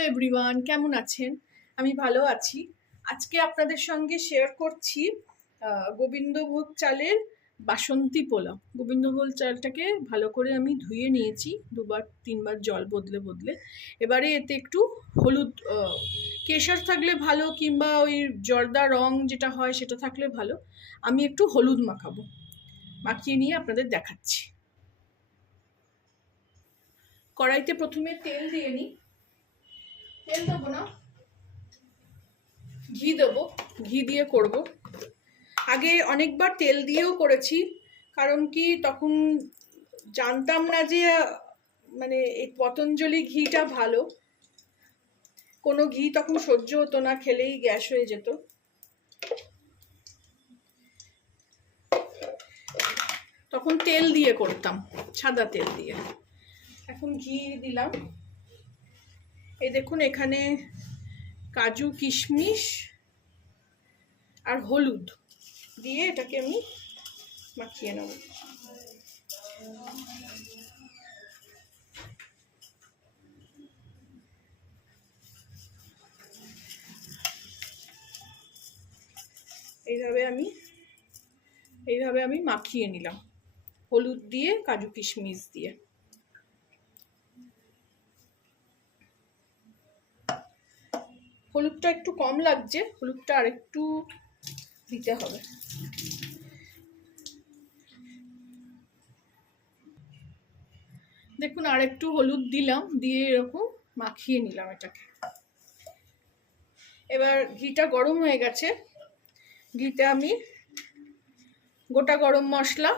Hello everyone, কেমন আছেন? আমি ভালো আছি। আজকে আপনাদের সঙ্গে শেয়ার করছি গোবিন্দভোগ চালের বাসন্তী পোলাও। গোবিন্দভোগ চালটাকে ভালো করে আমি ধুয়ে নিয়েছি, 2-3 বার জল বদলে বদলে। এবারে এতে একটু হলুদ, কেশর থাকলে ভালো, কিংবা ওই জর্দা রং যেটা হয় সেটা থাকলে ভালো। আমি একটু হলুদ মাখাবো, মাখিয়ে নিয়ে আপনাদের দেখাচ্ছি। কড়াইতে প্রথমে তেল দিয়ে নিই। তেল দেবো না, ঘি দেবো। ঘি দিয়ে করব। আগে অনেকবার তেল দিয়েও করেছি, কারণ কি তখন জানতাম না যে মানে এই পতঞ্জলি ঘিটা ভালো। কোনো ঘি তখন সহ্য হতো না, খেলেই গ্যাস হয়ে যেত। তখন তেল দিয়ে করতাম, সাদা তেল দিয়ে। এখন ঘি দিলাম। এই দেখুন, এখানে কাজু কিশমিশ আর হলুদ দিয়ে এটাকে আমি মাখিয়ে নেব। এইভাবে আমি মাখিয়ে নিলাম, হলুদ দিয়ে কাজু কিশমিশ দিয়ে। হলুদটা একটু কম লাগছে, হলুদটা আর একটু দিতে হবে। দেখুন, আর একটু হলুদ দিলাম, দিয়ে এরকম মাখিয়ে নিলাম এটাকে। এবার ঘিটা গরম হয়ে গেছে। ঘিতে আমি গোটা গরম মশলা,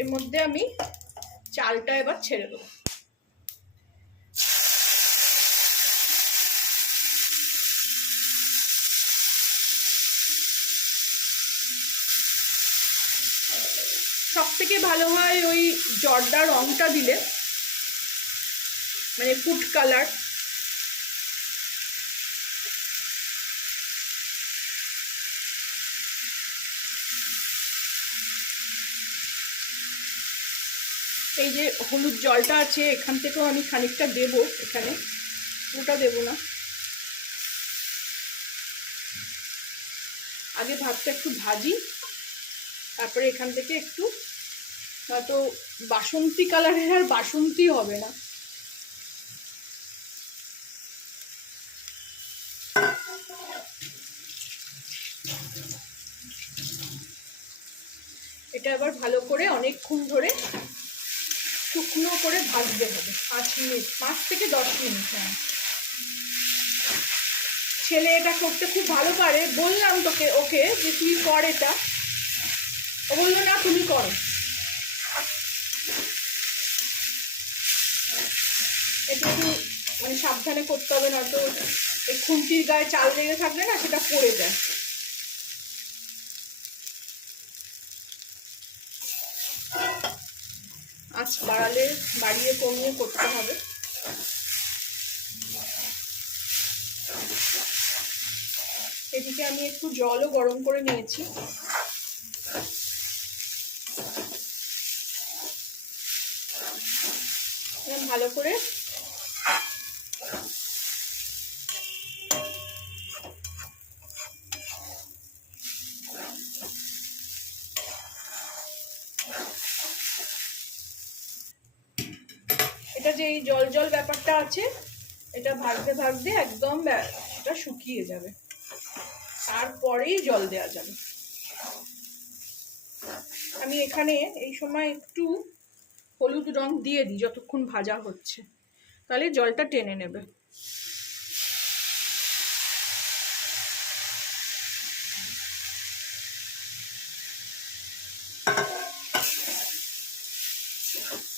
এর মধ্যে আমি চালটা এবার ছেড়ে দেবো। সব থেকে ভালো হয় ওই জর্দা রংটা দিলে, মানে ফুড কালার। এই যে হলুদ জলটা আছে, এখান থেকেও আমি খানিকটা দেবো, এখানে পুরোটা দেবো না। আগে ভাতটা একটু ভাজি, তারপরে এখান থেকে একটু, হয়তো বাসন্তী কালারের আর বাসন্তী হবে না। এটা এবার ভালো করে অনেকক্ষণ ধরে শুকনো করে ভাজতে হবে, 5 মিনিট, 5 থেকে 10 মিনিট। হ্যাঁ, ছেলে এটা করতে খুব ভালো পারে। বললাম ওকে যে তুই কর এটা, ও বললো না তুমি করো। এটা একটু মানে সাবধানে করতে হবে, নয়তো এই খুন্তির গায়ে চাল লেগে থাকলে না, সেটা পড়ে যায়। আঁচ বাড়িয়ে কমিয়ে করতে হবে। এদিকে আমি একটু জলও গরম করে নিয়েছি। ভালো করে এটা যে এই জল জল ব্যাপারটা আছে, এটা ভাজতে ভাজতে একদম এটা শুকিয়ে যাবে, তারপরেই জল দেওয়া যাবে। আমি এখানে এই সময় একটু হলুদ রং দিয়ে দিই যতক্ষণ ভাজা হচ্ছে, তাহলে জলটা টেনে নেবে।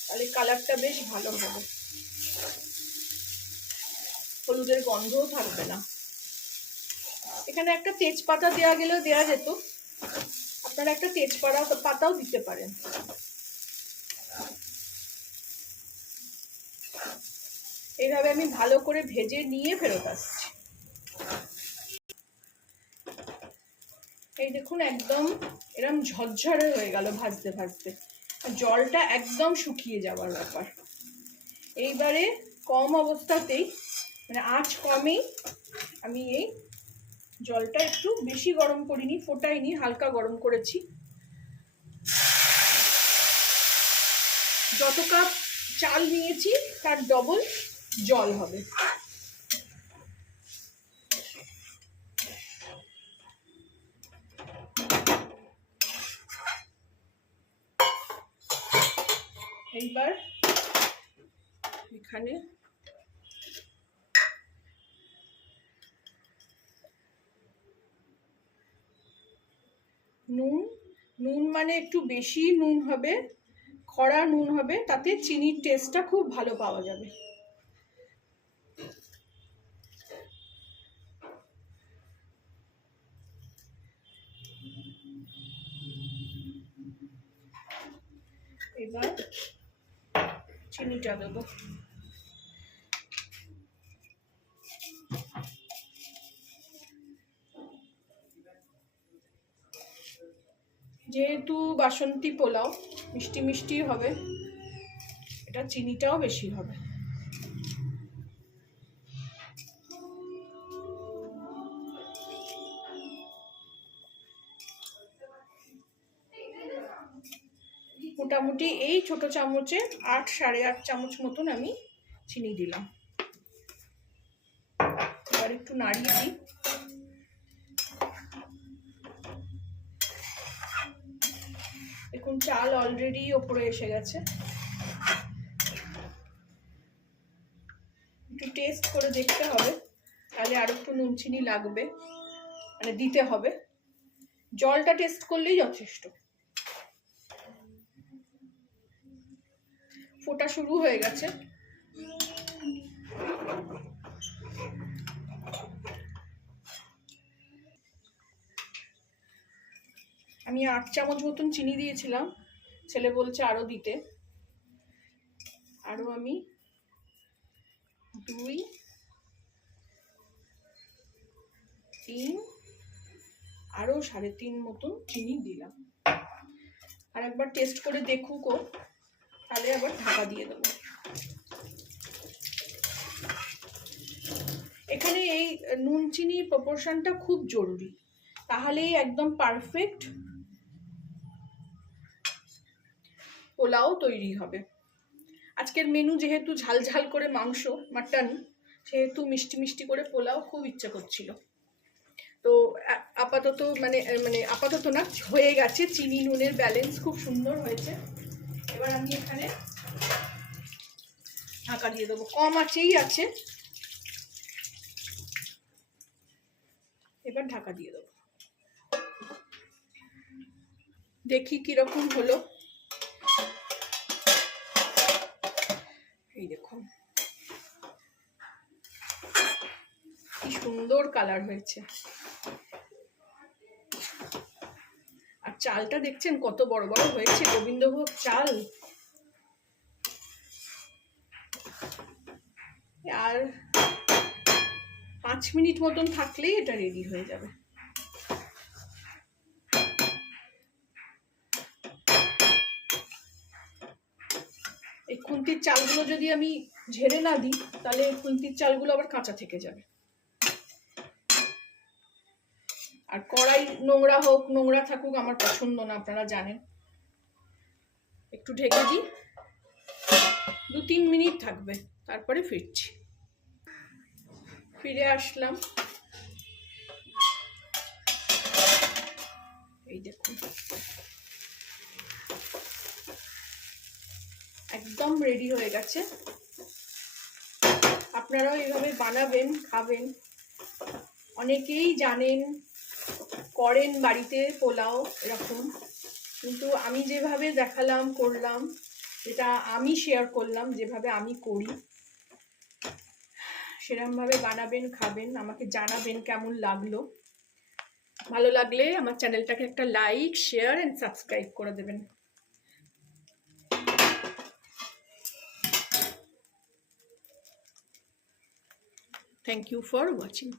তাহলে কালারটা বেশ ভালো হবে, হলুদের গন্ধও থাকবে না। এখানে একটা তেজপাতা দেওয়া গেলেও দেওয়া যেত, আপনারা একটা তেজপাতাও দিতে পারেন। এইভাবে আমি ভালো করে ভেজে নিয়ে ফেরত আসছি। এই দেখুন একদম এরকম ঝরঝরে হয়ে গেল ভাজতে ভাজতে, জলটা একদম শুকিয়ে যাওয়ার ব্যাপার। এইবারে কম অবস্থাতেই, মানে আঁচ কমেই আমি এই জলটা একটু বেশি গরম করিনি, ফোটাইনি, হালকা গরম করেছি। যত কাপ চাল নিয়েছি তার ডবল জল হবে। এইবার এখানে নুন মানে একটু বেশি নুন হবে, খরা নুন হবে, তাতে চিনির টেস্টটা খুব ভালো পাওয়া যাবে। এবার চিনিটা দেবো। যেহেতু বাসন্তী পোলাও মিষ্টি মিষ্টি হবে, এটা চিনিটাও বেশি হবে। মোটামুটি এই ছোট চামচে 8 সাড়ে 8 চামচ মতন আমি চিনি দিলাম। এবার একটু নাড়িয়ে দিই। দেখুন চাল অলরেডি ওপরে এসে গেছে। একটু টেস্ট করে দেখতে হবে, তাহলে আর একটু নুন চিনি লাগবে, মানে দিতে হবে। জলটা টেস্ট করলেই যথেষ্ট। ফোটা শুরু হয়ে গেছে। আমি 8 চামচ মতন চিনি দিয়েছিলাম, ছেলে বলছে আরো দিতে। আরো আমি 2, 3, আরো 3.5 মতন চিনি দিলাম। আর একবার টেস্ট করে দেখুক, তাহলে আবার ঢাকা দিয়ে দেবো। এখানে এই নুন চিনির প্রপোর্শনটা খুব জরুরি, তাহলেই একদম পারফেক্ট পোলাও তৈরি হবে। আজকের মেনু যেহেতু ঝাল ঝাল করে মাংস, মাটন, সেহেতু মিষ্টি মিষ্টি করে পোলাও খুব ইচ্ছা করছিল। তো আপাতত আপাতত না, হয়ে গেছে। চিনি নুনের ব্যালেন্স খুব সুন্দর হয়েছে। এবার আমি এখানে ঢাকা দিয়ে দেবো, কম আঁচেই আছে। এবার ঢাকা দিয়ে দেবো, দেখি কিরকম হলো। এই দেখুন কি সুন্দর কালার হয়েছে। আর চালটা দেখছেন কত বড় বড় হয়েছে, গোবিন্দভোগ চাল। আর 5 মিনিট মতন থাকলেই এটা রেডি হয়ে যাবে। এই খুন্তির চালগুলো যদি আমি ঝেড়ে না দিই, তাহলে খুন্তির চালগুলো আবার কাঁচা থেকে যাবে। আর কড়াই নোংরা হোক নোংরা থাকুক আমার পছন্দ না, আপনারা জানেন। একটু ঢেকে দিই, 2-3 মিনিট থাকবে, তারপরে ফিরছি। ফিরে আসলাম। এই দেখুন একদম রেডি হয়ে গেছে। আপনারাও এইভাবে বানাবেন, খাবেন। অনেকেই জানেন, করেন বাড়িতে পোলাও এরকম, কিন্তু আমি যেভাবে দেখালাম, করলাম, যেটা আমি শেয়ার করলাম, যেভাবে আমি করি, সেরকমভাবে বানাবেন, খাবেন, আমাকে জানাবেন কেমন লাগলো। ভালো লাগলে আমার চ্যানেলটাকে একটা লাইক, শেয়ার এন্ড সাবস্ক্রাইব করে দেবেন। Thank you for watching.